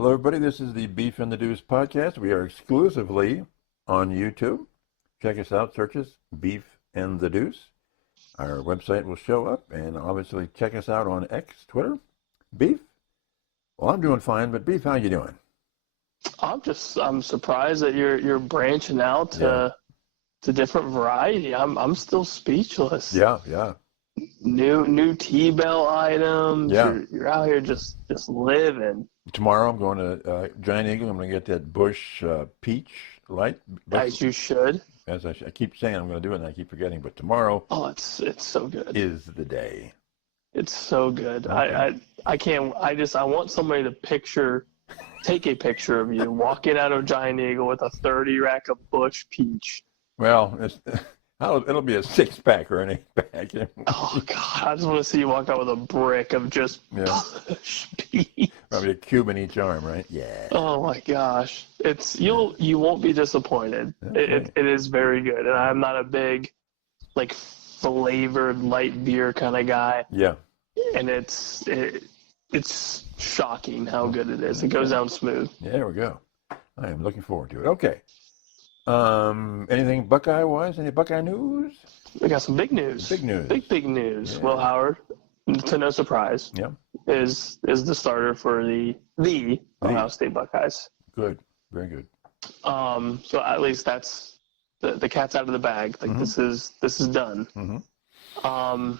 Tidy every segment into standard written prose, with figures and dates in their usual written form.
Hello, everybody. This is the Beef and the Deuce podcast. We are exclusively on YouTube. Check us out. Search us, Beef and the Deuce. Our website will show up, and obviously check us out on X, Twitter. Beef? Well, I'm doing fine, but Beef, how you doing? I'm surprised that you're branching out to different variety. I'm still speechless. Yeah. New T-bell items. Yeah. You're out here just living. Tomorrow I'm going to Giant Eagle. I'm going to get that Bush Peach Light. As you should. As I keep saying I'm going to do it, and I keep forgetting. But tomorrow, it's so good. Is the day. It's so good. Okay. I want somebody to take a picture of you walking out of Giant Eagle with a 30 rack of Bush Peach. Well, it'll be a 6-pack or an 8-pack. Oh God! I just want to see you walk out with a brick of just Bush Peach. Probably a cube in each arm, right? Yeah. Oh my gosh! You won't be disappointed. Okay. It is very good, and I'm not a big flavored light beer kind of guy. Yeah. And it's shocking how good it is. It goes down smooth. Yeah, there we go. I am looking forward to it. Okay. Anything Buckeye-wise? Any Buckeye news? We got some big news. Big news. Big news. Yeah. Will Howard, to no surprise, is the starter for the Ohio State Buckeyes. Good. Very good. So at least that's the cat's out of the bag. This is done. Mm-hmm.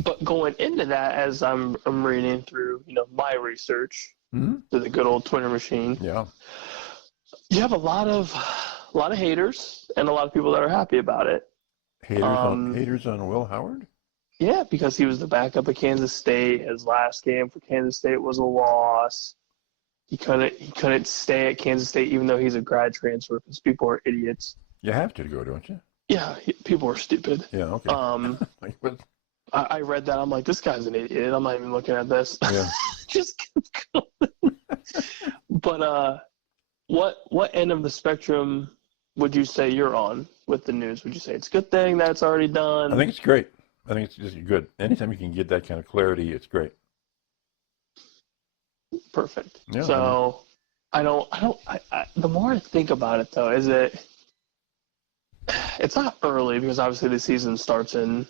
But going into that, as I'm reading through my research Mm-hmm. through the good old Twitter machine, you have a lot of haters and a lot of people that are happy about it. Haters on Will Howard? Yeah, because he was the backup at Kansas State. His last game for Kansas State was a loss. He couldn't stay at Kansas State even though he's a grad transfer because people are idiots. You have to go, don't you? Yeah, people are stupid. Yeah, okay. I read that. I'm like, this guy's an idiot. I'm not even looking at this. Yeah. Just keep going. But what end of the spectrum would you say you're on with the news? Would you say it's a good thing that it's already done? I think it's great. I think it's just good. Anytime you can get that kind of clarity, it's great. Perfect. Yeah, so I the more I think about it though, it's not early because obviously the season starts in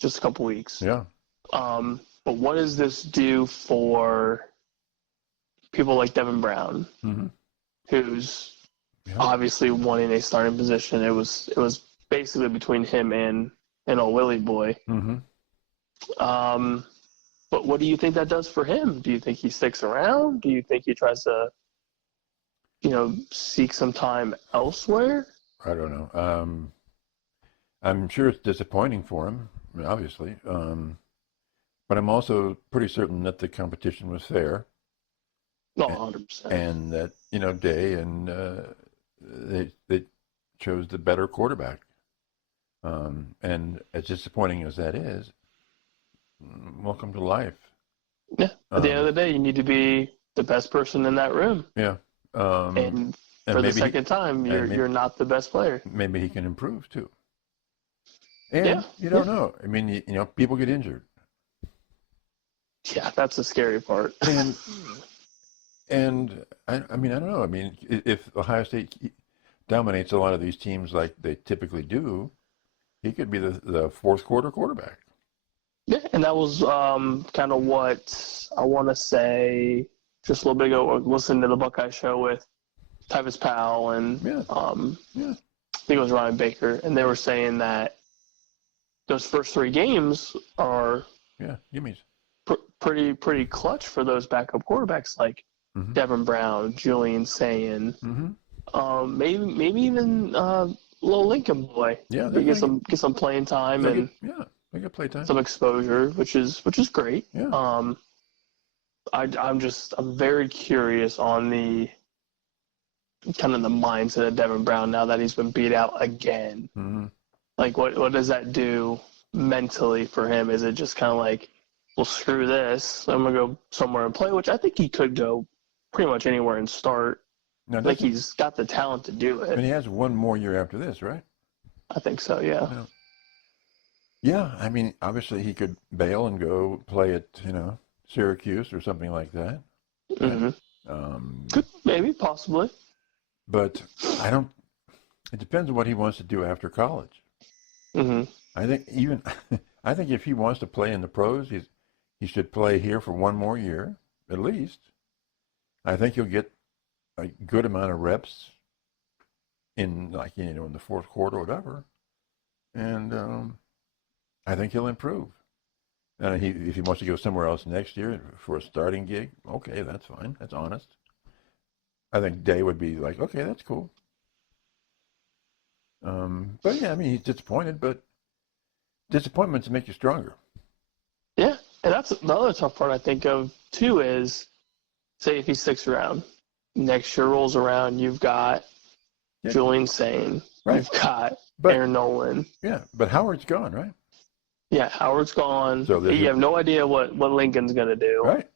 just a couple weeks. Yeah. But what does this do for people like Devin Brown, who's obviously wanting a starting position? It was basically between him and old Willie boy. Mm-hmm. But what do you think that does for him? Do you think he sticks around? Do you think he tries to, seek some time elsewhere? I don't know. I'm sure it's disappointing for him, obviously. But I'm also pretty certain that the competition was fair. No, 100%. And that, Day and they chose the better quarterback. And as disappointing as that is, welcome to life. Yeah. At the end of the day, you need to be the best person in that room. Yeah. And for the second time, you're not the best player. Maybe he can improve too. And you don't know. I mean, people get injured. Yeah, that's the scary part. And I don't know. I mean, if Ohio State dominates a lot of these teams like they typically do, he could be the fourth quarter quarterback. Yeah, and that was kind of what I want to say just a little bit ago. Listening to the Buckeye show with Tyvis Powell and I think it was Ryan Baker, and they were saying that those first 3 games are gimmies. Pretty clutch for those backup quarterbacks like Devin Brown, Julian Sayin, maybe even little Lincoln boy. Yeah, they get some playing time they get play time, some exposure, which is great. Yeah. I'm very curious on the kind of the mindset of Devin Brown now that he's been beat out again. Mm-hmm. Like what does that do mentally for him? Is it just kind of like, well, screw this, I'm gonna go somewhere and play, which I think he could go pretty much anywhere and start. No, like he's got the talent to do it. And he has one more year after this, right? I think so, yeah. Yeah, I mean, obviously he could bail and go play at, Syracuse or something like that. Mm-hmm. possibly. But I don't. It depends on what he wants to do after college. Mm-hmm. I think if he wants to play in the pros, he should play here for one more year at least. I think he'll get a good amount of reps in in the fourth quarter or whatever, and I think he'll improve. And if he wants to go somewhere else next year for a starting gig, okay, that's fine. That's honest. I think Day would be like, okay, that's cool. But yeah, I mean, he's disappointed, but disappointments make you stronger. Yeah, and that's the other tough part I think of too is, say if he sticks around, next year rolls around, you've got Julian Sane, right. You've got Aaron Nolan. Yeah, but Howard's gone, right? Yeah, Howard's gone. So you have no idea what Lincoln's going to do. Right.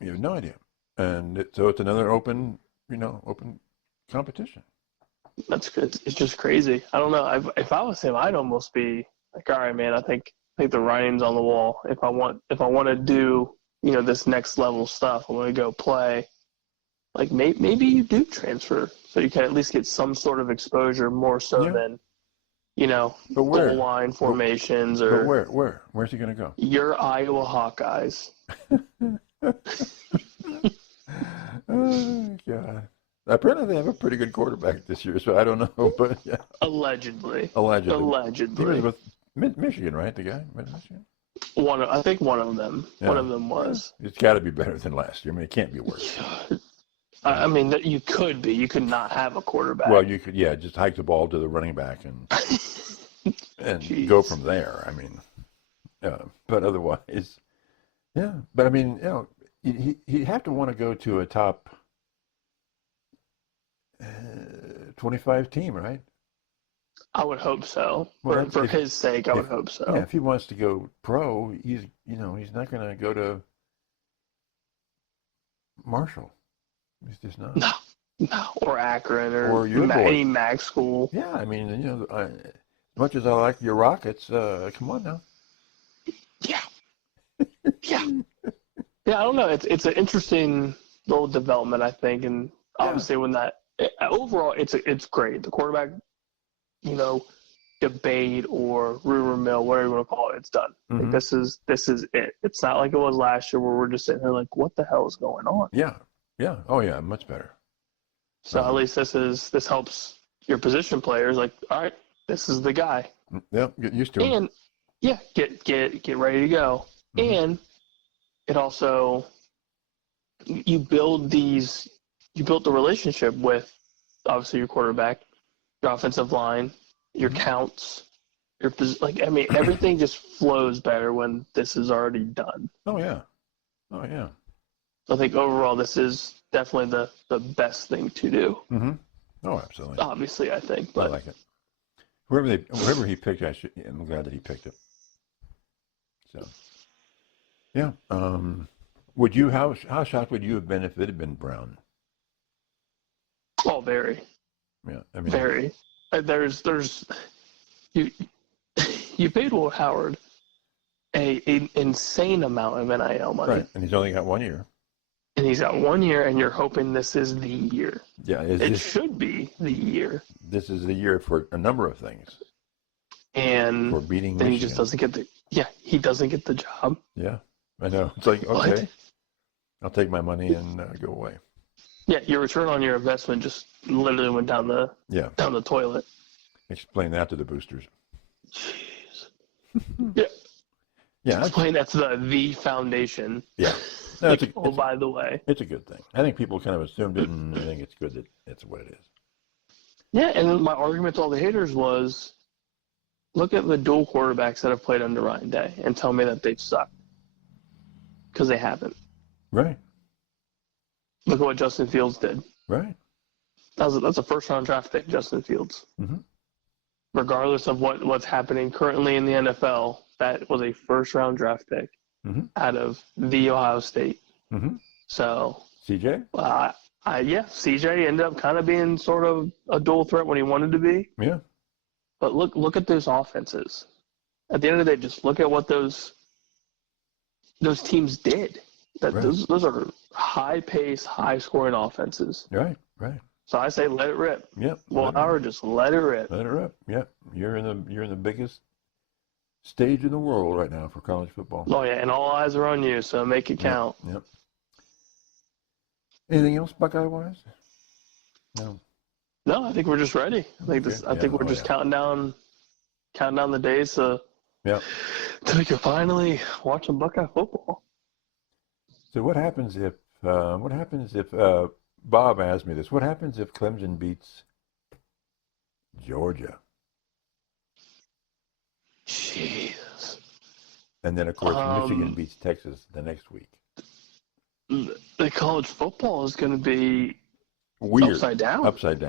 You have no idea. And so it's another open competition. That's good. It's just crazy. I don't know. If I was him, I'd almost be like, all right, man, I think the writing's on the wall. If I want to do, this next level stuff, I want to go play. Like maybe you do transfer so you can at least get some sort of exposure more so than, goal line formations or. But where's he going to go? Your Iowa Hawkeyes. Oh, God. Apparently they have a pretty good quarterback this year, so I don't know, but yeah. Allegedly. He was with Michigan, right? The guy with Michigan. I think one of them. Yeah. One of them was. It's got to be better than last year. I mean, it can't be worse. I mean, you could be. You could not have a quarterback. Well, you could, just hike the ball to the running back and go from there. I mean, but otherwise, yeah. But I mean, he'd have to want to go to a top 25 team, right? I would hope so. For his sake, I would hope so. Yeah, if he wants to go pro, he's not going to go to Marshall. He's just not. No, or Akron or any MAC school. Yeah, I mean, as much as I like your Rockets, come on now. Yeah. Yeah. Yeah, I don't know. It's an interesting little development, I think, and obviously when overall it's great. The quarterback, debate or rumor mill, whatever you want to call it, it's done. Mm-hmm. Like this is it. It's not like it was last year where we're just sitting here like, what the hell is going on? Yeah. Yeah. Oh yeah, much better. So at least this helps your position players. Like, all right, this is the guy. Yep, get used to it. And yeah, get ready to go. Mm-hmm. And it also you built the relationship with obviously your quarterback, your offensive line, your counts, everything just flows better when this is already done. Oh yeah. I think overall this is definitely the best thing to do. Mm-hmm. Oh, absolutely. Obviously, I think. But I like it. Whoever he picked, I'm glad that he picked it. So, yeah. How shocked would you have been if it had been Brown? Oh, very. Yeah, I mean, very. There's you paid Will Howard an insane amount of NIL money. Right, and he's only got 1 year. And he's got 1 year, and you're hoping this is the year. Yeah, it should be the year. This is the year for a number of things. And for beating then Michigan. He just doesn't get he doesn't get the job. Yeah, I know. It's like, okay, I'll take my money and go away. Yeah, your return on your investment just literally went down the toilet. Explain that to the boosters. Jeez. Yeah. Yeah. Explain that to the foundation. Yeah. No, by the way. It's a good thing. I think people kind of assumed it, and I think it's good that it's what it is. Yeah, and my argument to all the haters was, look at the dual quarterbacks that have played under Ryan Day and tell me that they've sucked. Because they haven't. Right. Look at what Justin Fields did. Right. That's a first-round draft pick, Justin Fields. Mm-hmm. Regardless of what's happening currently in the NFL, that was a first-round draft pick out of the Ohio State. Mm-hmm. So CJ? CJ ended up kind of being sort of a dual threat when he wanted to be. Yeah. But look at those offenses. At the end of the day, just look at what those teams did. Those are high-paced, high-scoring offenses. Right. So I say let it rip. Yep. Well, Howard, just let it rip. Let it rip. Yep. You're in the biggest stage in the world right now for college football. Oh yeah, and all eyes are on you, so make it count. Yep. Anything else Buckeye-wise? No. No, I think we're just ready. I think we're just counting down the days to we can finally watch some Buckeye football. So what happens if Bob asked me this? What happens if Clemson beats Georgia? Jeez. And then of course Michigan beats Texas the next week. The college football is going to be weird. Upside down,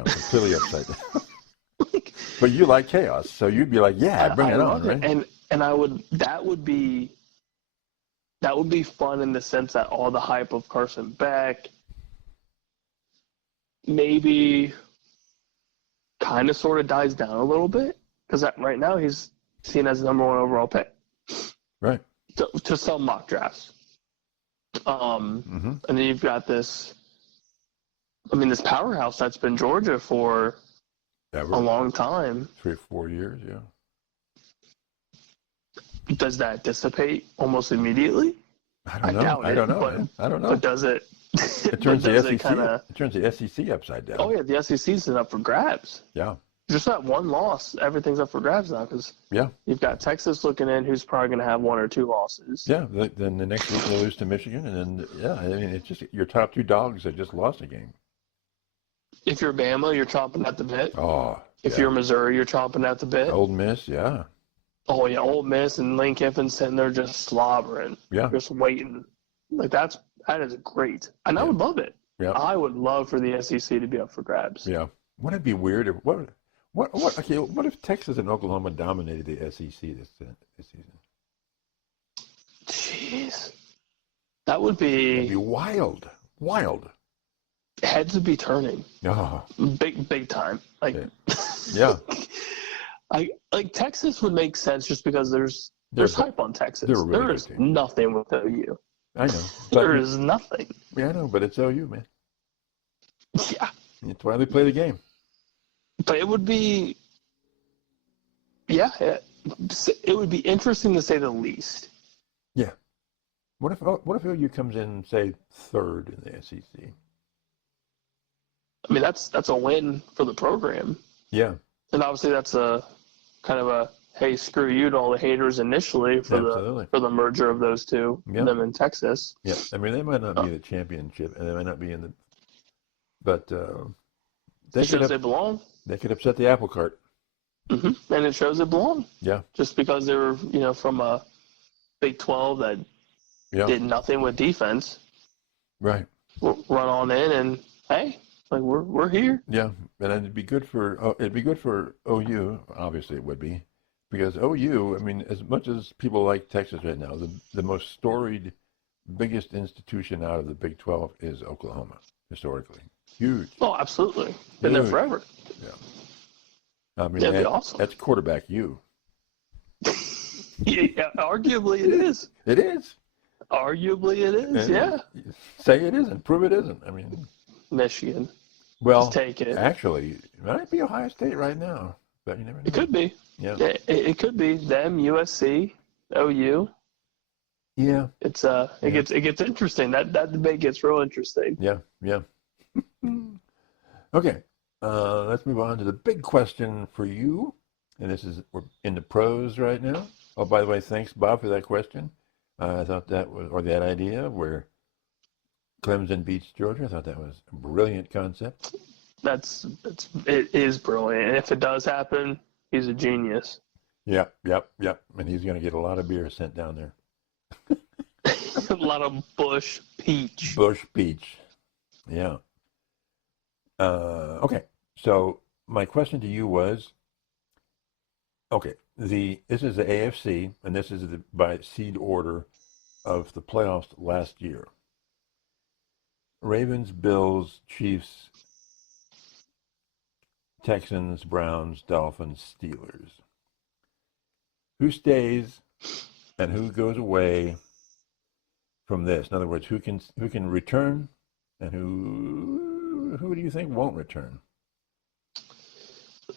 completely upside down. But you like chaos, so you'd be like, yeah, bring it on, right? And that would be fun in the sense that all the hype of Carson Beck maybe kind of sort of dies down a little bit because right now he's seen as the number 1 overall pick, right? To some mock drafts. And then you've got this powerhouse that's been Georgia for a long time. 3 or 4 years, yeah. Does that dissipate almost immediately? I don't know. But does it? It turns the SEC. It turns the SEC upside down. Oh yeah, the SEC's up for grabs. Yeah. Just that one loss, everything's up for grabs now because you've got Texas looking in, who's probably going to have 1 or 2 losses. Yeah. Then the next week they'll lose to Michigan, and then it's just your top 2 dogs that just lost a game. If you're Bama, you're chomping at the bit. Oh. If you're Missouri, you're chomping at the bit. Ole Miss, yeah. Oh yeah, Ole Miss and Lane Kiffin sitting there just slobbering. Yeah. Just waiting. Like that is great. And I would love it. Yeah. I would love for the SEC to be up for grabs. Yeah. Wouldn't it be weird if what if Texas and Oklahoma dominated the SEC this season? Jeez. That'd be wild. Wild. Heads would be turning. Oh. Big time. Like yeah. Like Texas would make sense just because there's hype on Texas. Really there is nothing with OU. I know. There is nothing. Yeah, I know, but it's OU, man. Yeah. That's why they play the game. But it would be, it would be interesting to say the least. Yeah. What if OU comes in, say, 3rd in the SEC? I mean, that's a win for the program. Yeah. And obviously that's a kind of a, hey, screw you to all the haters initially for the merger of those two, them in Texas. Yeah. I mean, they might not be the championship, and they might not be in the, but they belong. They could upset the apple cart. Mm-hmm. And it shows they belong. Yeah. Just because they were, from a Big 12 that did nothing with defense. Right. Run on in and, hey, like we're here. Yeah, and it'd be good for OU. Obviously, it would be because OU. I mean, as much as people like Texas right now, the most storied, biggest institution out of the Big 12 is Oklahoma historically. Huge. Oh, absolutely. Been there forever. Yeah. I mean, that'd be awesome. That's quarterback you. Yeah, arguably it is. It is. Arguably it is. And say it isn't. Prove it isn't. I mean, Michigan. Well, let's take it. Actually, it might be Ohio State right now, but you never know. It could be. Yeah. It could be them, USC, OU. Yeah. It gets interesting. That debate gets real interesting. Yeah. Okay. Let's move on to the big question for you. And we're in the pros right now. Oh, by the way, thanks, Bob, for that question. I thought that idea where Clemson beats Georgia. I thought that was a brilliant concept. It is brilliant. And if it does happen, he's a genius. Yep. And he's going to get a lot of beer sent down there. A lot of Bush Peach. Bush Peach. Yeah. Okay. So my question to you was, okay, this is the AFC, and this is by seed order of the playoffs last year. Ravens, Bills, Chiefs, Texans, Browns, Dolphins, Steelers. Who stays and who goes away from this? In other words, who can return, and who do you think won't return?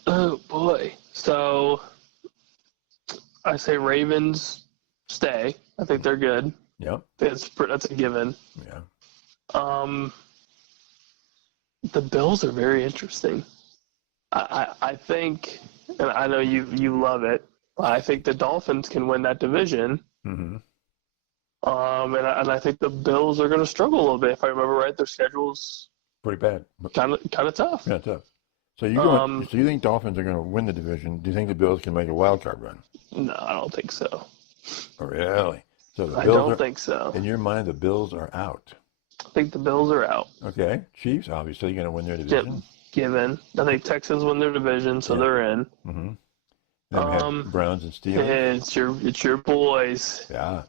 Oh boy. So I say Ravens stay. I think they're good. Yep. That's a given. Yeah. The Bills are very interesting. I think, and I know you love it. I think the Dolphins can win that division. Mm-hmm. And I think the Bills are going to struggle a little bit. If I remember right, their schedule's pretty bad. Kind of tough. Yeah, tough. So you think Dolphins are going to win the division? Do you think the Bills can make a wild card run? No, I don't think so. Oh, really? So the I Bills don't think so. In your mind, the Bills are out. I think the Bills are out. Okay. Chiefs, obviously, going to win their division. Yep. Given. I think Texans win their division, so they're in. Mm-hmm. Then we have Browns and Steelers. It's your boys. Yeah.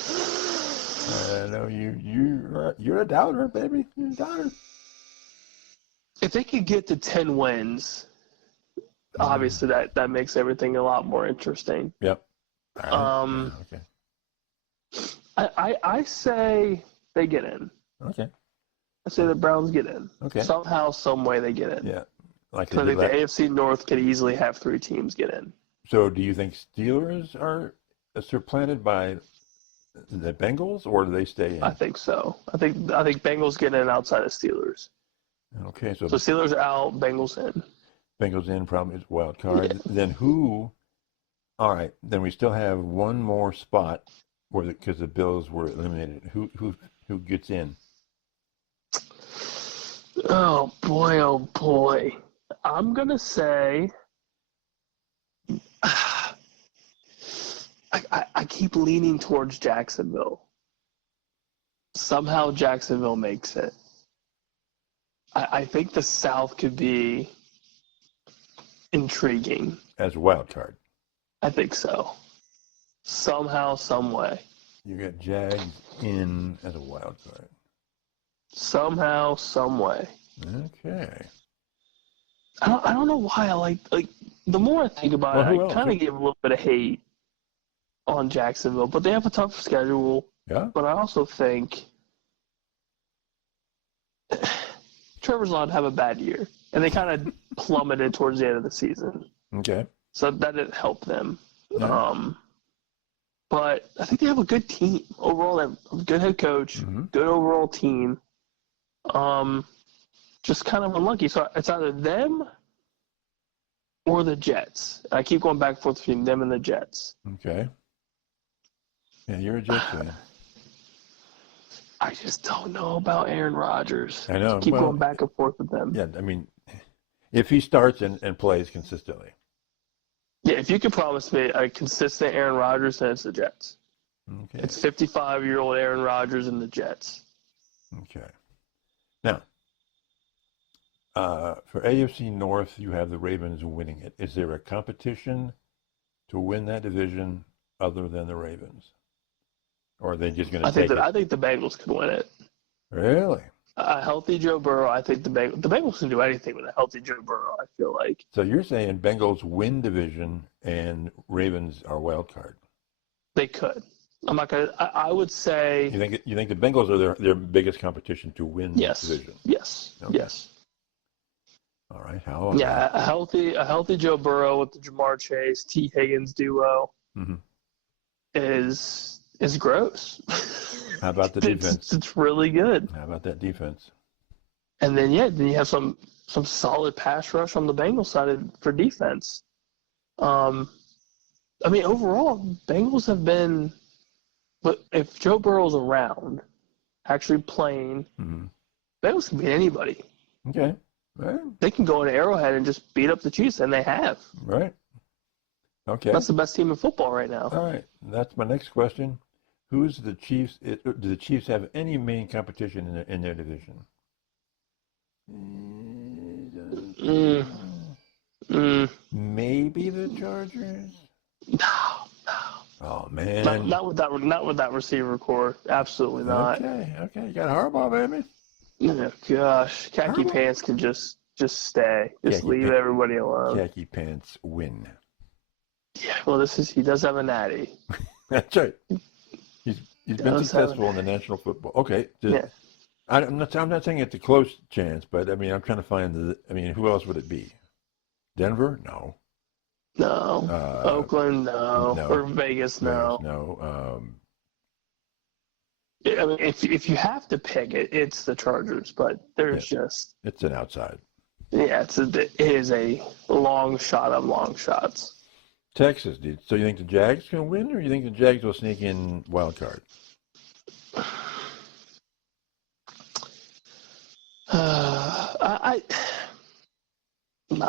I know you're a doubter, baby. You're a doubter. If they could get to 10 wins, obviously that makes everything a lot more interesting. Yep. Right. Okay. I say they get in. Okay. I say the Browns get in. Okay. Somehow, some way they get in. Yeah. I think the AFC North could easily have 3 teams get in. So do you think Steelers are supplanted by the Bengals, or do they stay in? I think so. I think Bengals get in outside of Steelers. Okay. So Steelers are out, Bengals in. Bengals in, probably is wild card. Yeah. Then who? All right. Then we still have one more spot because the Bills were eliminated. Who gets in? Oh boy. I'm gonna say I keep leaning towards Jacksonville. Somehow Jacksonville makes it. I think the South could be intriguing. As a wild card. I think so. Somehow, some way. You got Jags in as a wild card. Somehow, some way. Okay. I don't know why I like the more I think about it, I kind of give a little bit of hate on Jacksonville, but they have a tough schedule. Yeah. But I also think Trevor's allowed to have a bad year, and they kind of plummeted towards the end of the season. Okay. So that didn't help them. Yeah. But I think they have a good team overall. They have a good head coach, good overall team. Just kind of unlucky. So it's either them or the Jets. I keep going back and forth between them and the Jets. Okay. Yeah, you're a Jets fan. I just don't know about Aaron Rodgers. I know. Keep going back and forth with them. Yeah, I mean, if he starts and plays consistently. Yeah, if you could promise me a consistent Aaron Rodgers, then it's the Jets. Okay. It's 55-year-old Aaron Rodgers and the Jets. Okay. Now, for AFC North, you have the Ravens winning it. Is there a competition to win that division other than the Ravens? Or are they just going to take it? I think the Bengals could win it. Really? A healthy Joe Burrow, I think the Bengals can do anything with a healthy Joe Burrow, I feel like. So you're saying Bengals win division and Ravens are wild card? They could. I'm not gonna. I would say. You think the Bengals are their biggest competition to win the division? Yes. Okay. Yes. All right. How? Yeah, a healthy Joe Burrow with the Jamar Chase, T. Higgins duo is gross. How about the defense? It's really good. How about that defense? And then you have some solid pass rush on the Bengals side for defense. I mean, overall, Bengals have been. But if Joe Burrow's around, actually playing, Bengals can beat anybody. Okay. Right. They can go into Arrowhead and just beat up the Chiefs, and they have. Right. Okay. That's the best team in football right now. All right. That's my next question. Who's the Chiefs? Do the Chiefs have any main competition in their division? Maybe the Chargers? No. Oh man! Not with that receiver core. Absolutely not. Okay. You got Harbaugh, baby. Oh gosh, khaki pants can just stay. Just leave everybody alone. Khaki pants win. Yeah. Well, he does have a natty. That's right. He's been successful in the National Football. Okay. Yeah. I'm not saying it's a close chance, but I mean, I'm trying to find who else would it be? Denver? No. No. Oakland? No. No. Or Vegas? No. Vegas? No. I mean, if you have to pick it, it's the Chargers, but there's just it's an outside. Yeah, it is a long shot of long shots. Texas, dude. So you think the Jags can win, or you think the Jags will sneak in wild card? I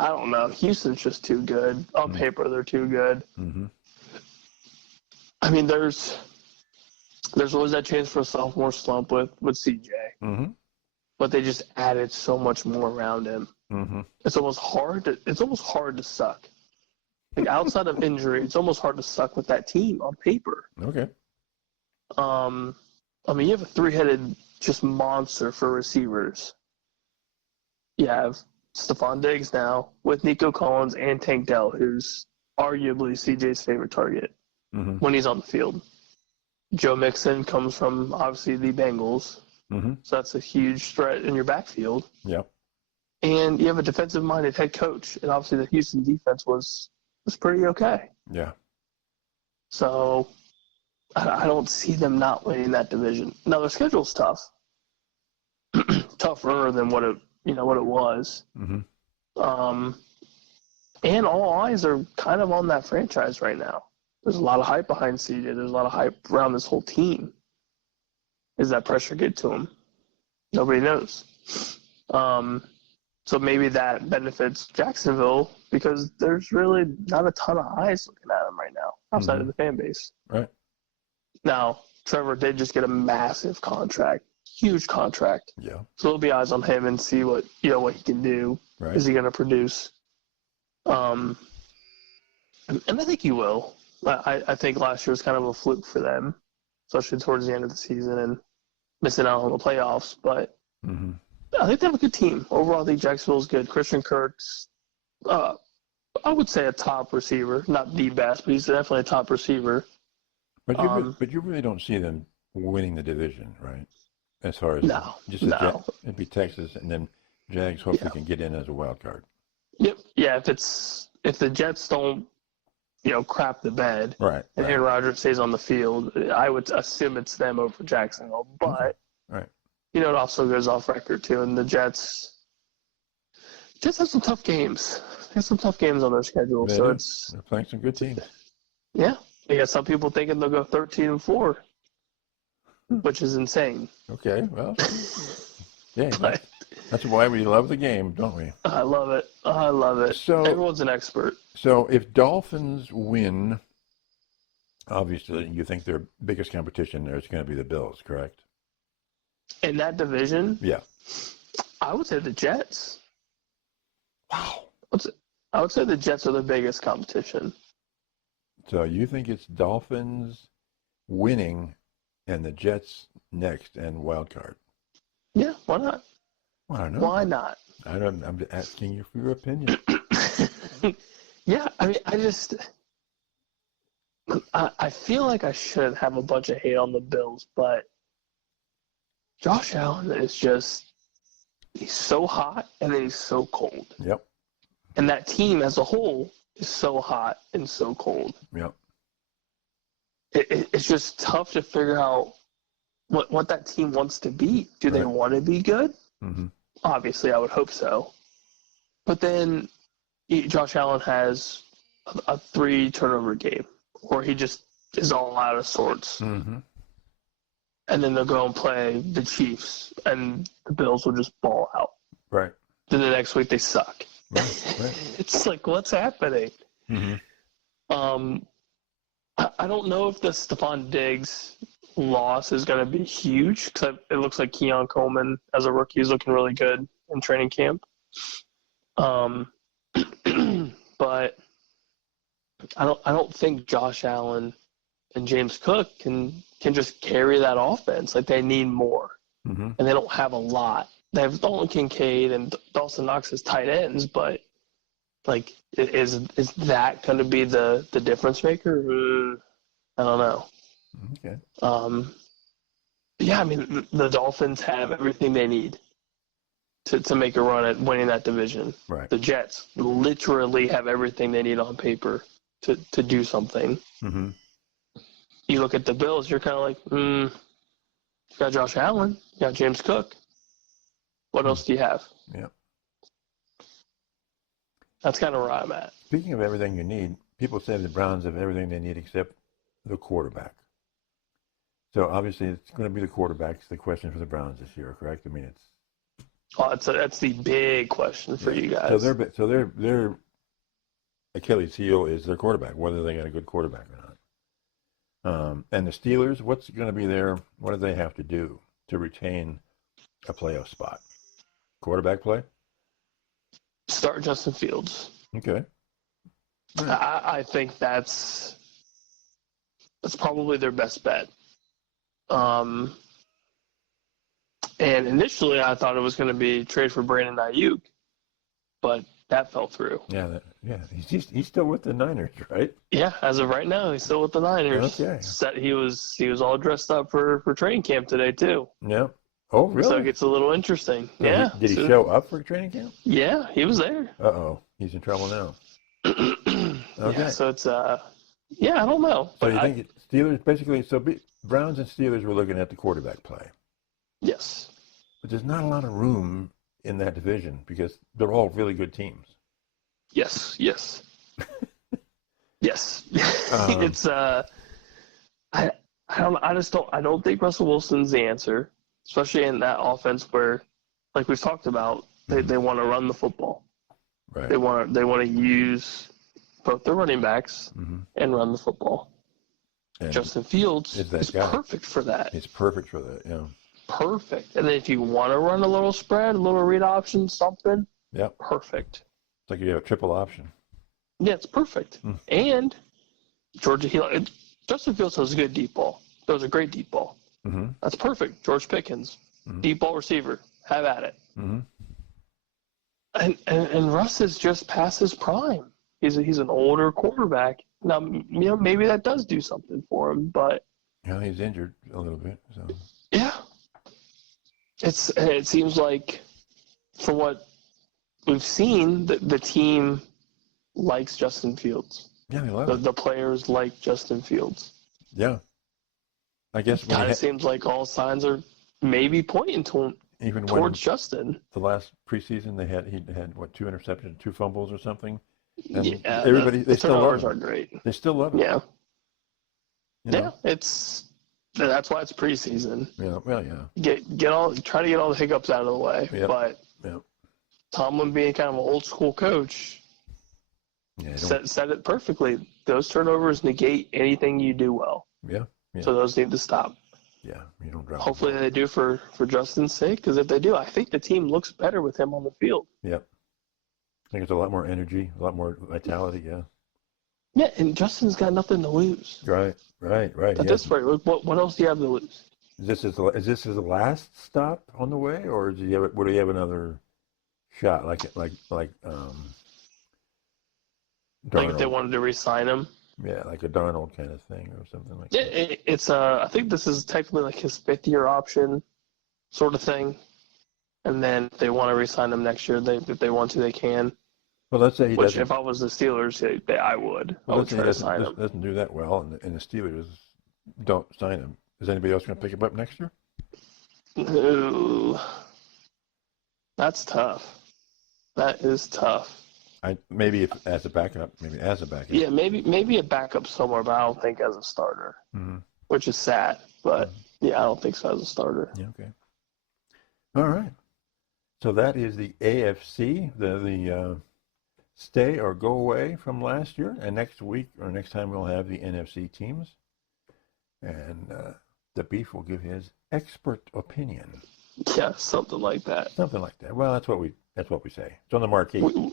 don't know. Houston's just too good. On paper, they're too good. Mm-hmm. I mean, there's always that chance for a sophomore slump with CJ. Mm-hmm. But they just added so much more around him. Mm-hmm. It's almost hard to suck. Like outside of injury, it's almost hard to suck with that team on paper. Okay. I mean, you have a three-headed just monster for receivers. You have Stephon Diggs now with Nico Collins and Tank Dell, who's arguably CJ's favorite target when he's on the field. Joe Mixon comes from, obviously, the Bengals. Mm-hmm. So that's a huge threat in your backfield. Yep. And you have a defensive-minded head coach. And obviously the Houston defense was pretty okay. Yeah. So I don't see them not winning that division. Now, their schedule's tough. Tougher than what it was. Mm-hmm. And all eyes are kind of on that franchise right now. There's a lot of hype behind CJ. There's a lot of hype around this whole team. Does that pressure get to him? Nobody knows. So maybe that benefits Jacksonville because there's really not a ton of eyes looking at him right now outside of the fan base. Right. Now, Trevor did just get a massive contract, huge contract. Yeah. So there'll be eyes on him and see what he can do. Right. Is he going to produce? And I think he will. I think last year was kind of a fluke for them, especially towards the end of the season and missing out on the playoffs. But I think they have a good team. Overall, I think Jacksonville's good. Christian Kirk's, I would say a top receiver. Not the best, but he's definitely a top receiver. But you really don't see them winning the division, right? As far as it'd be Texas, and then Jags hopefully can get in as a wild card. Yep. Yeah. If the Jets don't, crap the bed, right, and Aaron Rodgers stays on the field, I would assume it's them over Jacksonville. But right. It also goes off record too, and the Jets have some tough games. They have some tough games on their schedule, they're playing some good teams. Yeah. You got some people thinking they'll go 13-4, which is insane. Okay, well, yeah, that's why we love the game, don't we? I love it. So everyone's an expert. So if Dolphins win, obviously you think their biggest competition there is going to be the Bills, correct? In that division? Yeah. I would say the Jets. Wow. I would say the Jets are the biggest competition. So you think it's Dolphins winning and the Jets next and wild card? Yeah, why not? Well, I don't know. Why not? I'm asking you for your opinion. Yeah, I mean, I feel like I shouldn't have a bunch of hate on the Bills, but Josh Allen is he's so hot and then he's so cold. Yep. And that team as a whole is so hot and so cold. Yep. It's just tough to figure out what that team wants to be. Do they want to be good? Mm-hmm. Obviously, I would hope so. But then Josh Allen has a 3-turnover game where he just is all out of sorts. Mm-hmm. And then they'll go and play the Chiefs, and the Bills will just ball out. Right. Then the next week they suck. Right. It's like, what's happening? Mm-hmm. I don't know if the Stephon Diggs loss is going to be huge because it looks like Keon Coleman as a rookie is looking really good in training camp. But I don't think Josh Allen and James Cook can just carry that offense. Like, they need more, and they don't have a lot. They have Dalton Kincaid and Dawson Knox as tight ends, but like, is that going to be the difference maker? I don't know. Okay. Yeah, I mean, the Dolphins have everything they need to make a run at winning that division. Right. The Jets literally have everything they need on paper to do something. Mm-hmm. You look at the Bills, you're kind of like, you got Josh Allen, you got James Cook. What else do you have? Yeah. That's kind of where I'm at. Speaking of everything you need, people say the Browns have everything they need except the quarterback. So obviously it's going to be the quarterback's the question for the Browns this year, correct? I mean, That's the big question for you guys. So their Achilles heel is their quarterback, whether they got a good quarterback or not. And the Steelers, what's going to be what do they have to do to retain a playoff spot? Quarterback play? Start Justin Fields. Okay. Right. I think that's probably their best bet. And initially I thought it was going to be trade for Brandon Ayuk, but that fell through. Yeah. He's still with the Niners, right? Yeah, as of right now, he's still with the Niners. Okay. He was all dressed up for training camp today too. Yeah. Oh, really? So it gets a little interesting. So yeah. Did he show up for training camp? Yeah, he was there. Uh-oh. He's in trouble now. Okay. Yeah, so it's I don't know. So you think Steelers basically? So Browns and Steelers were looking at the quarterback play. Yes. But there's not a lot of room in that division because they're all really good teams. Yes. Yes. It's I don't think Russell Wilson's the answer, especially in that offense where, like we've talked about, they want to run the football. Right. They want to use both their running backs and run the football. And Justin Fields is perfect for that. He's perfect for that, yeah. Perfect. And then if you want to run a little spread, a little read option, something, perfect. It's like you have a triple option. Yeah, it's perfect. And Justin Fields has a good deep ball. That was a great deep ball. That's perfect. George Pickens, deep ball receiver. Have at it. And Russ is just past his prime. He's an older quarterback. Now, maybe that does do something for him, but he's injured a little bit. So yeah, it seems like from what we've seen, the team likes Justin Fields. Yeah, they love it. The players like Justin Fields. Yeah, I guess kind of seems like all signs are maybe pointing towards Justin. The last preseason, he had what, 2 interceptions, 2 fumbles or something. And yeah, they still love it. Are great. They still love it. Yeah. That's why it's preseason. Yeah, well, yeah. Try to get all the hiccups out of the way. Yep. But Tomlin being kind of an old school coach, said it perfectly. Those turnovers negate anything you do well. Yeah. So those need to stop. Yeah, you don't drop. Hopefully they do for Justin's sake, because if they do, I think the team looks better with him on the field. Yep. I think it's a lot more energy, a lot more vitality, yeah. Yeah, and Justin's got nothing to lose. Right. At this point, what else do you have to lose? Is this his last stop on the way, or would he have another shot, like Darnold? Like if they wanted to re-sign him? Yeah, like a Darnold kind of thing or something like that. It's I think this is technically like his 5th-year option sort of thing. And then if they want to re-sign him next year, if they want to, they can. Well, let's say if I was the Steelers, I would. Well, I would try to sign him. Doesn't do that well, and the Steelers don't sign him. Is anybody else going to pick him up next year? Ooh, that's tough. That is tough. Maybe as a backup. Yeah, maybe a backup somewhere, but I don't think as a starter, which is sad. But I don't think so as a starter. Yeah, okay. All right. So that is the AFC, the stay or go away from last year. And next week or next time we'll have the NFC teams. And the Beef will give his expert opinion. Yeah, something like that. Well, that's what we say. It's on the marquee.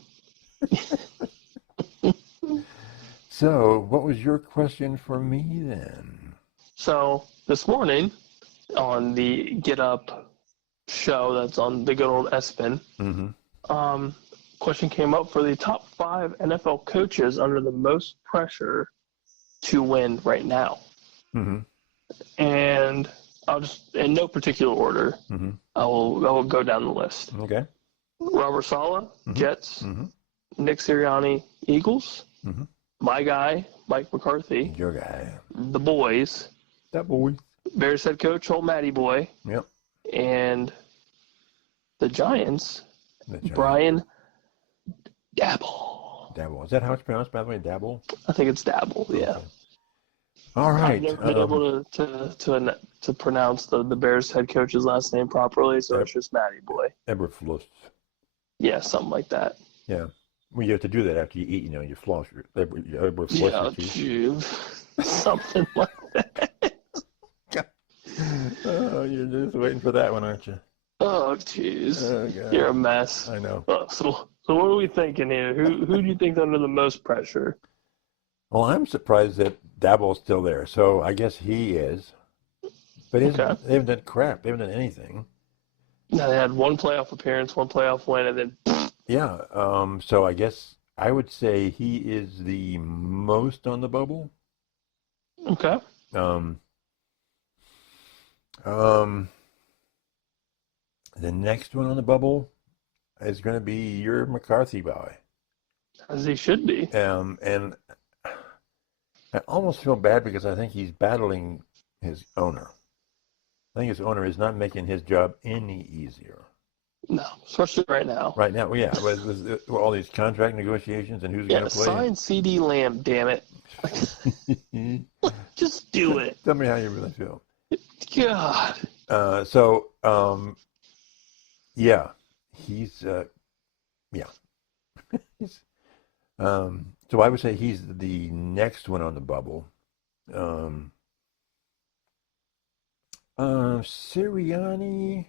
So, what was your question for me then? So, this morning on the Get Up show that's on the good old ESPN, question came up for the top 5 NFL coaches under the most pressure to win right now. And I'll just, in no particular order, Mm-hmm. I will go down the list. Okay. Robert Saleh, Mm-hmm. Jets. Mm-hmm. Nick Sirianni, Eagles. Mm-hmm. My guy, Mike McCarthy. Your guy. The boys. That boy. Bears head coach, old Matty Boy. Yep. And the Giants, Brian Dabble. Dabble. Is that how it's pronounced, by the way? Dabble? I think it's Dabble, yeah. Okay. All right. I've never been able to pronounce the Bears head coach's last name properly, so it's just Matty Boy. Eberflus. Yeah, something like that. Yeah. Well, you have to do that after you eat, you floss your Something like that. Oh, you're just waiting for that one, aren't you? Oh, jeez. Oh, God. You're a mess. I know. So what are we thinking here? Who do you think's under the most pressure? Well, I'm surprised that Dabble's still there, so I guess he is. But they haven't done crap. They haven't done anything. No, they had one playoff appearance, one playoff win, and then... Yeah, so I guess I would say he is the most on the bubble. Okay. The next one on the bubble is going to be your McCarthy guy. As he should be. And I almost feel bad because I think he's battling his owner. I think his owner is not making his job any easier. No, especially right now. Right now, yeah, with all these contract negotiations and who's going to play. Sign CD Lamb, damn it. Just do it. Tell me how you really feel. God. Yeah, he's he's so I would say he's the next one on the bubble. Sirianni,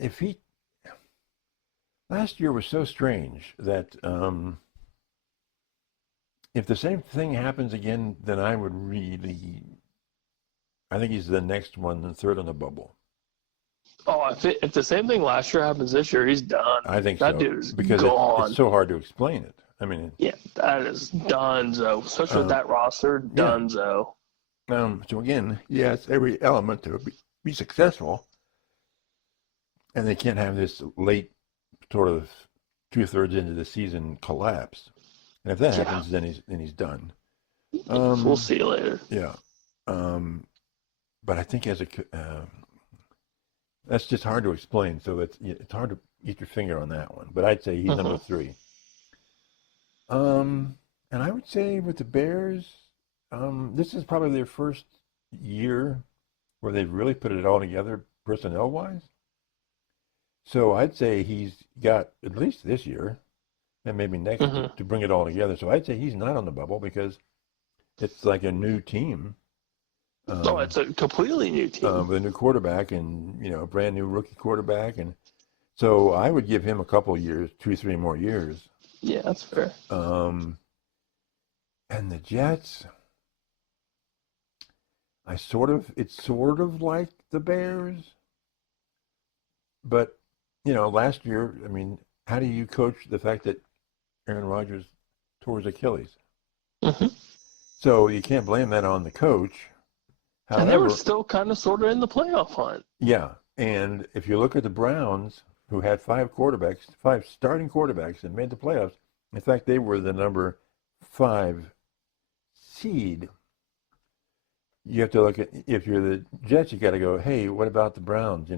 if he last year was so strange that if the same thing happens again, then I think he's the next one, the third on the bubble. Oh, if the same thing last year happens this year, he's done. I think that so. Dude's because gone. it's so hard to explain it. I mean, yeah, that is donezo. Especially with that roster, donezo. So again, yes, every element to be successful, and they can't have this late sort of 2/3 into the season collapse. And if that happens, then he's done. We'll see you later. Yeah, but I think that's just hard to explain. So it's hard to get your finger on that one. But I'd say he's number 3. And I would say with the Bears, this is probably their first year where they've really put it all together personnel-wise. So I'd say he's got at least this year and maybe next to bring it all together. So I'd say he's not on the bubble because it's like a new team. It's a completely new team. With a new quarterback and, a brand new rookie quarterback. And so I would give him a couple of years, 2-3 more years. Yeah, that's fair. And the Jets, it's sort of like the Bears. But, last year, I mean, how do you coach the fact that Aaron Rodgers tore his Achilles? Mm-hmm. So you can't blame that on the coach. However, and they were still kind of sort of in the playoff hunt. Yeah, and if you look at the Browns, who had 5 starting quarterbacks and made the playoffs, in fact, they were the number 5 seed. You have to look at, if you're the Jets, you got to go, hey, what about the Browns?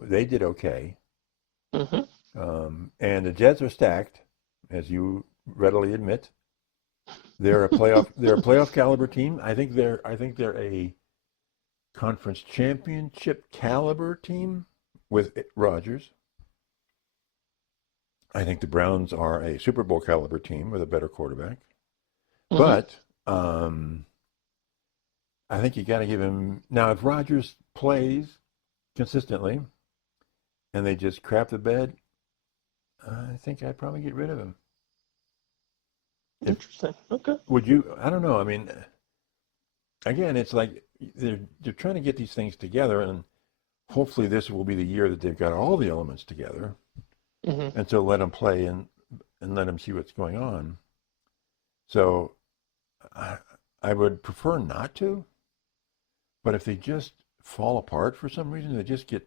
They did okay. Mm-hmm. And the Jets are stacked, as you readily admit. They're a playoff caliber team. I think they're a conference championship caliber team with Rodgers. I think the Browns are a Super Bowl caliber team with a better quarterback. Mm-hmm. But I think you got to give him, now if Rodgers plays consistently and they just crap the bed, I think I'd probably get rid of him. Interesting. Okay. Would you? I don't know. I mean, again, it's like they're trying to get these things together, and hopefully this will be the year that they've got all the elements together, and so let them play and let them see what's going on. So I would prefer not to, But if they just fall apart for some reason, they just get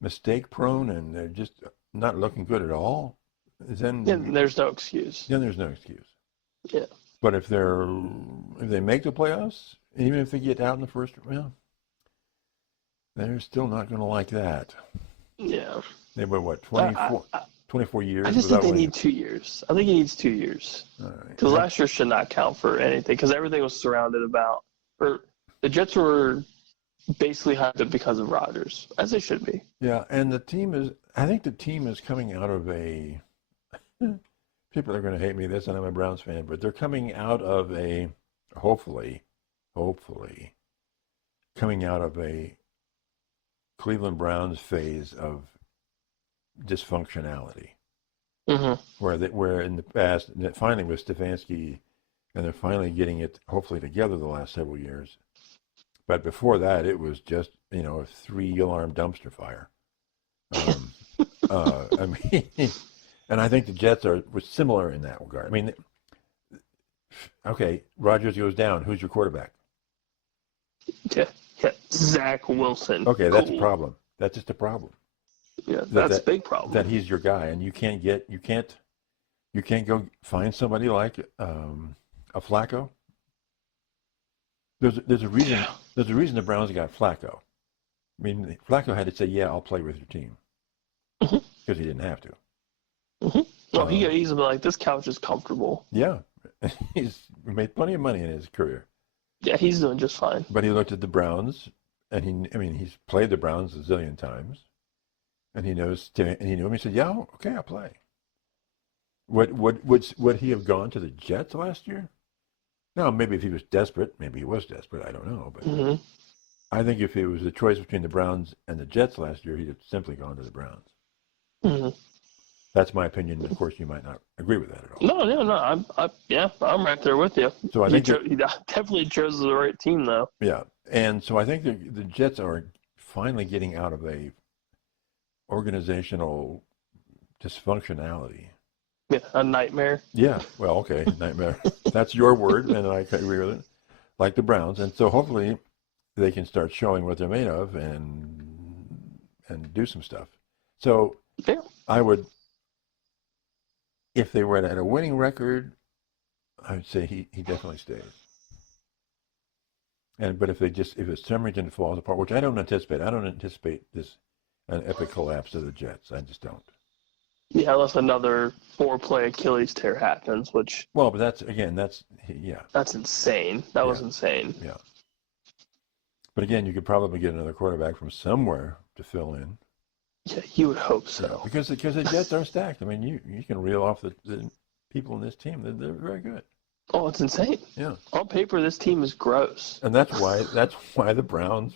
mistake prone and they're just not looking good at all, then there's no excuse. Then there's no excuse. Yeah. But if they make the playoffs, even if they get out in the first round, they're still not going to like that. Yeah. They were, what, 24 years? I just think they need 2 years. I think he needs 2 years. Because last year should not count for anything, because everything was surrounded about, or the Jets were basically hyped because of Rodgers, as they should be. Yeah, and I think the team is coming out of a, people are going to hate me this, and I'm a Browns fan, but they're coming out of a, hopefully, coming out of a Cleveland Browns phase of dysfunctionality. Mm-hmm. Where in the past, finally with Stefanski, and they're finally getting it hopefully together the last several years. But before that, it was just, a 3-alarm dumpster fire. I mean, and I think the Jets was similar in that regard. I mean, okay, Rodgers goes down. Who's your quarterback? Yeah, Zach Wilson. Okay, that's a problem. That's just a problem. Yeah, that's a big problem. That he's your guy, and you can't go find somebody like a Flacco. There's a reason. Yeah. There's a reason the Browns got Flacco. I mean, Flacco had to say, "Yeah, I'll play with your team," because he didn't have to. Mm-hmm. No, he's like, this couch is comfortable. Yeah, he's made plenty of money in his career. Yeah, he's doing just fine. But he looked at the Browns, and he's played the Browns a zillion times, and he knows. And he knew him. He said, "Yeah, okay, I'll play." Would he have gone to the Jets last year? No, maybe if he was desperate. Maybe he was desperate. I don't know. But I think if it was a choice between the Browns and the Jets last year, he'd have simply gone to the Browns. Mm-hmm. That's my opinion. Of course, you might not agree with that at all. No. I'm right there with you. So I think he definitely chose the right team, though. Yeah, and so I think the Jets are finally getting out of a organizational dysfunctionality. Yeah, a nightmare. Yeah, well, okay, nightmare. That's your word, and I agree with it. Like the Browns, and so hopefully they can start showing what they're made of and do some stuff. So yeah. I would, if they were at a winning record, I would say he definitely stays. But if it's some reason it falls apart, which I don't anticipate an epic collapse of the Jets. I just don't. Yeah, unless another 4-play Achilles tear happens, which... Well, but that's insane. That was insane. Yeah. But again, you could probably get another quarterback from somewhere to fill in. Yeah, you would hope so. Yeah, because the Jets are stacked. I mean, you can reel off the people in this team. They're very good. Oh, it's insane. Yeah. On paper, this team is gross. And that's why the Browns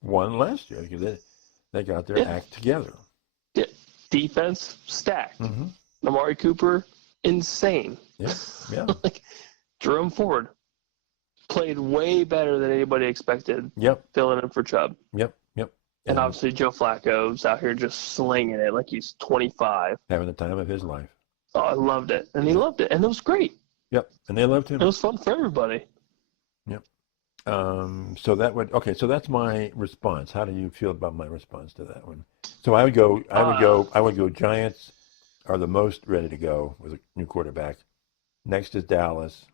won last year, because they got their act together. Yeah. Defense stacked. Mm-hmm. Amari Cooper, insane. Yeah. Like Jerome Ford played way better than anybody expected. Yep. Filling in for Chubb. Yep. And obviously Joe Flacco's out here just slinging it like he's 25. Having the time of his life. Oh, I loved it. And he loved it. And it was great. Yep. And they loved him. It was fun for everybody. Yep. So that's my response. How do you feel about my response to that one? So I would go Giants are the most ready to go with a new quarterback. Next is Dallas.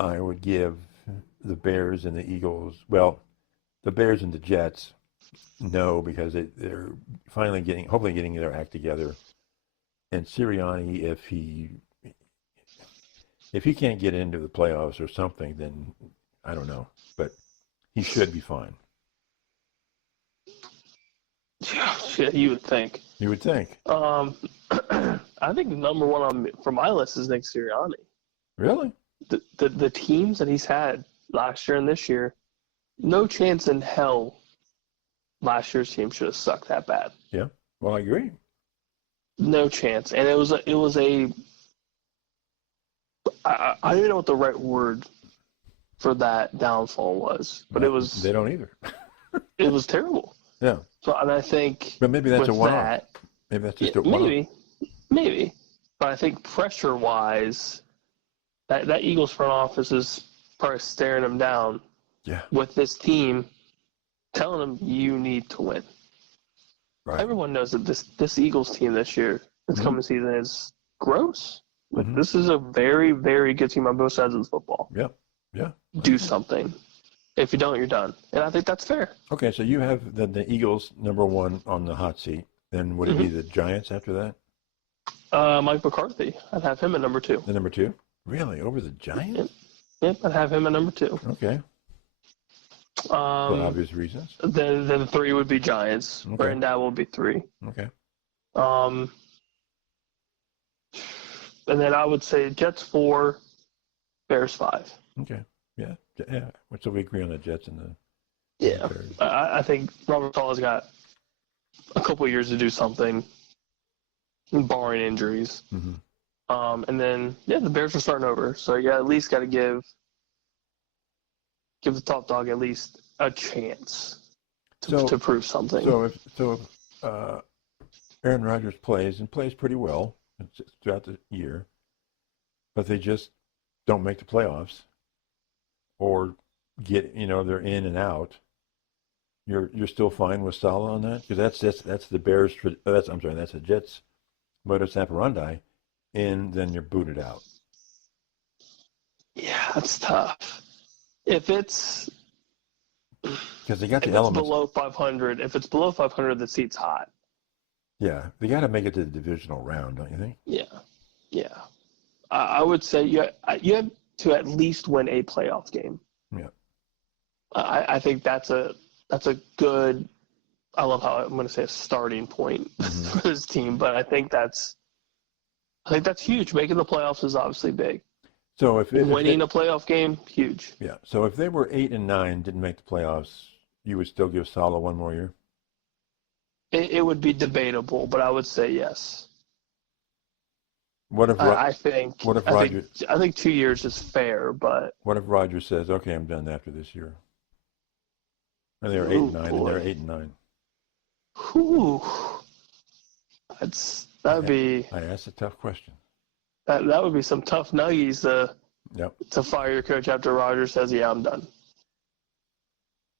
I would give the Bears and the Eagles, the Bears and the Jets, no, because they're finally hopefully getting their act together. And Sirianni, if he can't get into the playoffs or something, then I don't know, but he should be fine. Yeah, you would think. You would think. I think the number one for my list is Nick Sirianni. Really? The teams that he's had last year and this year, no chance in hell last year's team should have sucked that bad. Yeah. Well, I agree. No chance. And it was a I don't even know what the right word for that downfall was, but it was. They don't either. It was terrible. Yeah. So, and I think. But maybe that's a one-off. Maybe that's just a one-off. Maybe. But I think pressure-wise, that Eagles front office is probably staring them down with this team, telling them you need to win. Right. Everyone knows that this Eagles team this year, this coming season, is gross. Like, this is a very, very good team on both sides of the football. Yeah. Do something. If you don't, you're done. And I think that's fair. Okay, so you have the Eagles number 1 on the hot seat. Then would it be the Giants after that? Mike McCarthy. I'd have him at number 2. The number 2? Really? Over the Giants? Yep, I'd have him at number 2. Okay. For obvious reasons. Then 3 would be Giants. Okay. Brandon will be 3. Okay. And then I would say Jets 4, Bears 5. Okay. Yeah. So we agree on the Jets and the Bears. I think Robert Saleh's got a couple years to do something, barring injuries. And then the Bears are starting over, so at least got to give the top dog at least a chance to prove something. So if Aaron Rodgers plays pretty well throughout the year, but they just don't make the playoffs, or get they're in and out, you're still fine with Saleh on that? Because that's the Bears. That's the Jets modus operandi, and then you're booted out. Yeah, that's tough. If it's because they got the elements below 500. If it's below 500, the seat's hot. Yeah, they got to make it to the divisional round, don't you think? Yeah. I would say you have to at least win a playoff game. Yeah. I think that's a good. I love how I'm going to say a starting point for this team, but I think that's huge. Making the playoffs is obviously big. So if winning a playoff game, huge. Yeah. So if they were 8-9, didn't make the playoffs, you would still give Saleh one more year? It would be debatable, but I would say yes. What if I think 2 years is fair, but what if Rodgers says, "Okay, I'm done after this year"? And they're 8-9, and they're 8-9. Whew. That'd be. I asked a tough question. That would be some tough nuggies to fire your coach after Rodgers says, "Yeah, I'm done."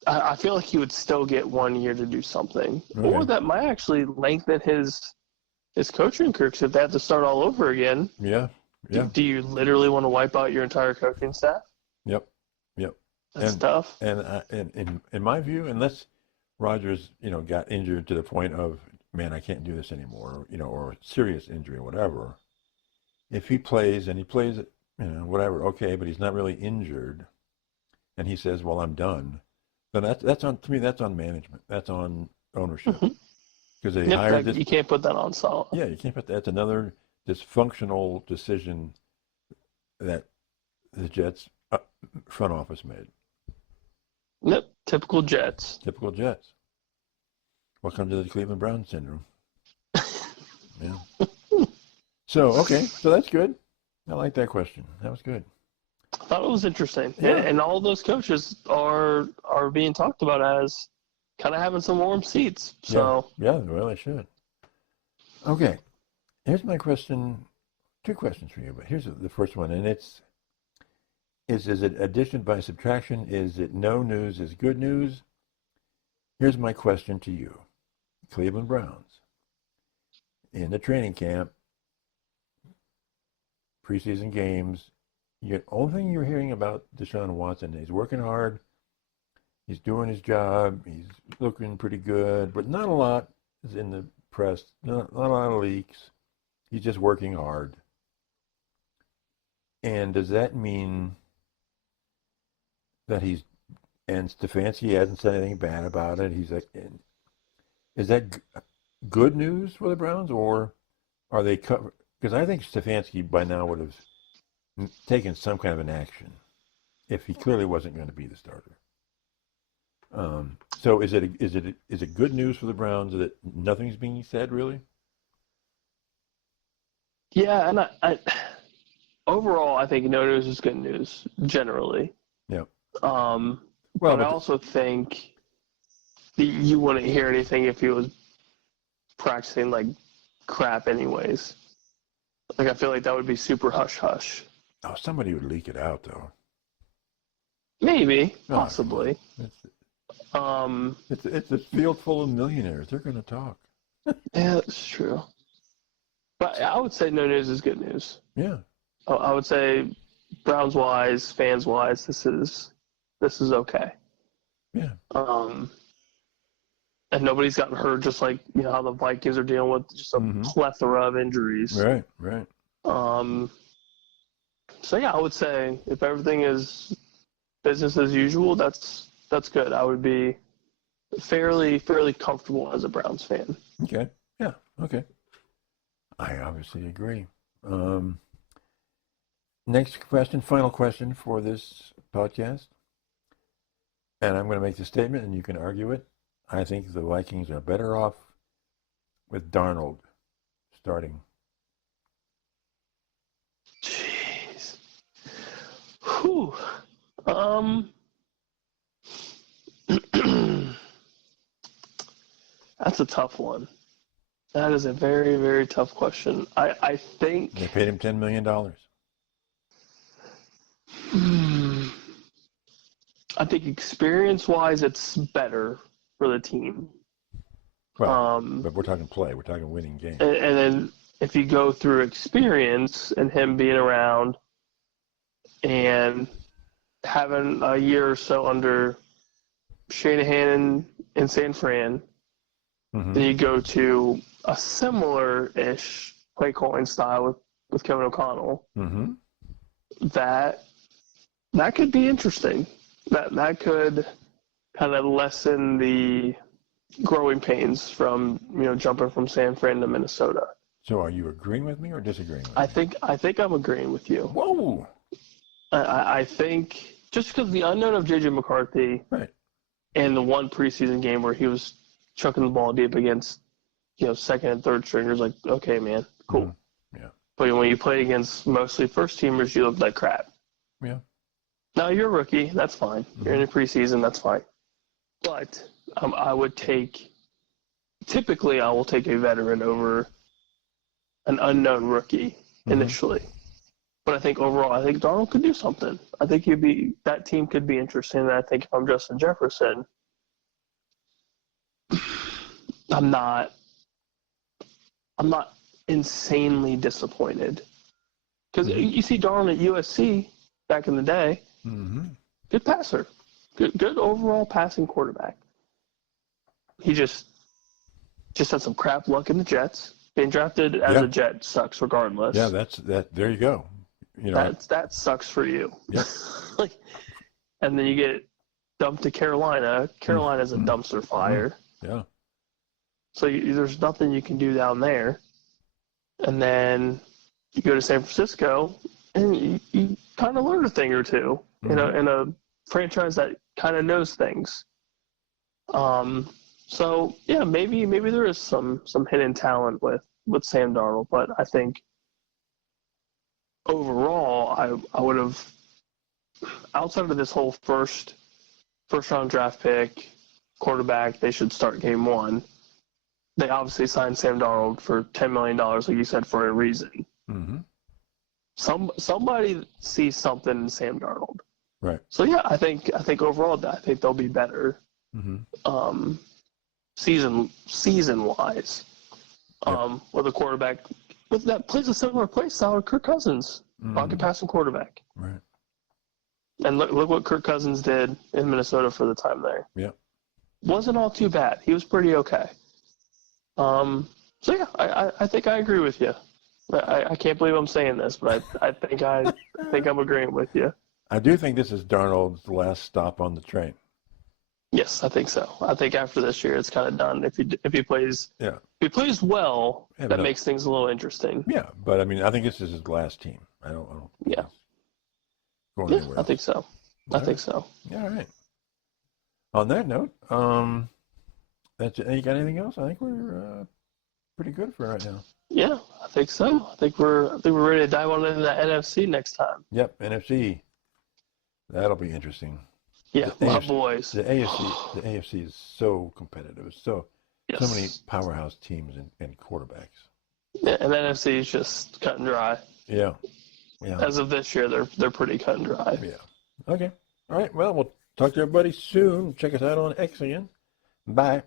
I feel like he would still get 1 year to do something, or that might actually lengthen his coaching career. Because if they have to start all over again, do you literally want to wipe out your entire coaching staff? Yep. That's tough. And in my view, unless Rodgers, got injured to the point of, man, I can't do this anymore, or a serious injury or whatever. If he plays whatever, okay, but he's not really injured, and he says, "Well, I'm done," then that's on, to me, that's on management, that's on ownership, because they hired this. You can't put that on Saleh. Yeah, you can't put that. That's another dysfunctional decision that the Jets front office made. Yep, typical Jets. Typical Jets. Welcome to the Cleveland Browns syndrome. Yeah. So that's good. I like that question. That was good. I thought it was interesting. Yeah. And all those coaches are being talked about as kind of having some warm seats. So yeah, well, they should. Okay. Here's my question. 2 questions for you, but here's the first one, and is it addition by subtraction? Is it no news is good news? Here's my question to you. Cleveland Browns. In the training camp, preseason games, the only thing you're hearing about Deshaun Watson, he's working hard, he's doing his job, he's looking pretty good, but not a lot is in the press, not a lot of leaks. He's just working hard. And does that mean that and Stefanski hasn't said anything bad about it? He's like, is that good news for the Browns, or are they covered? Because I think Stefanski by now would have taken some kind of an action if he clearly wasn't going to be the starter. So is it good news for the Browns that nothing's being said, really? Yeah, and I overall I think no news is good news generally. Yeah. But I also think that you wouldn't hear anything if he was practicing like crap anyways. Like, I feel like that would be super hush-hush. Oh, somebody would leak it out, though. Maybe, Oh, possibly. It's a field full of millionaires. They're going to talk. Yeah, that's true. But I would say no news is good news. Yeah. I would say Browns wise, fans wise, this is okay. Yeah. And nobody's gotten hurt, just like how the Vikings are dealing with just a plethora of injuries. Right. Right. So yeah, I would say if everything is business as usual, that's good. I would be fairly comfortable as a Browns fan. Okay. Yeah. Okay. I obviously agree. Next question, final question for this podcast. And I'm going to make the statement, and you can argue it. I think the Vikings are better off with Darnold starting. Jeez. Whew. That's a tough one. That is a very, very tough question. I think they paid him $10 million. I think experience-wise, it's better for the team. Well, but we're talking play. We're talking winning games. And then if you go through experience and him being around and having a year or so under Shanahan in San Fran, then you go to a similar-ish play calling style with Kevin O'Connell. That could be interesting. That could kind of lessen the growing pains from jumping from San Fran to Minnesota. So are you agreeing with me or disagreeing with me? I think I'm agreeing with you. Whoa! I think just because the unknown of J.J. McCarthy, right, and the one preseason game where he was chucking the ball deep against second and third stringers, like, okay, man, cool. Yeah. But when you play against mostly first teamers, you look like crap. Yeah. Now you're a rookie, that's fine. You're in the preseason, that's fine. But I will take a veteran over an unknown rookie initially. But I think overall, I think Darnold could do something. I think that team could be interesting. And I think if I'm Justin Jefferson, I'm not insanely disappointed. Because you see Darnold at USC back in the day, good passer, good overall passing quarterback. He just had some crap luck in the Jets. Being drafted as a Jet sucks regardless. Yeah, that. There you go. That sucks for you. Yep. And then you get dumped to Carolina. Carolina's a dumpster fire. Yeah. So there's nothing you can do down there. And then you go to San Francisco, and you kind of learn a thing or two in a franchise that kind of knows things. So yeah, maybe there is some hidden talent with Sam Darnold, but I think overall I would have, outside of this whole first round draft pick quarterback, they should start game one. They obviously signed Sam Darnold for $10 million, like you said, for a reason. Somebody sees something in Sam Darnold. Right. So yeah, I think overall, I think they'll be better. Season wise, with a quarterback that plays a similar play style to Kirk Cousins, pocket passing quarterback. Right. And look what Kirk Cousins did in Minnesota for the time there. Yeah. Wasn't all too bad. He was pretty okay. So yeah, I think I agree with you. I can't believe I'm saying this, but I think I'm agreeing with you. I do think this is Darnold's last stop on the train. Yes, I think so. I think after this year, it's kind of done. If he plays, well, that makes things a little interesting. Yeah, but I mean, I think this is his last team. I don't. Yeah. Going anywhere. I think so. I think so. Yeah, all right. On that note, that's it. You got anything else? I think we're pretty good for right now. Yeah, I think so. I think we're ready to dive on into the NFC next time. Yep, NFC. That'll be interesting. Yeah, my boys. The AFC is so competitive. So many powerhouse teams and quarterbacks. Yeah, and the NFC is just cut and dry. Yeah. As of this year, they're pretty cut and dry. Yeah. Okay. All right. Well, we'll talk to everybody soon. Check us out on X again. Bye.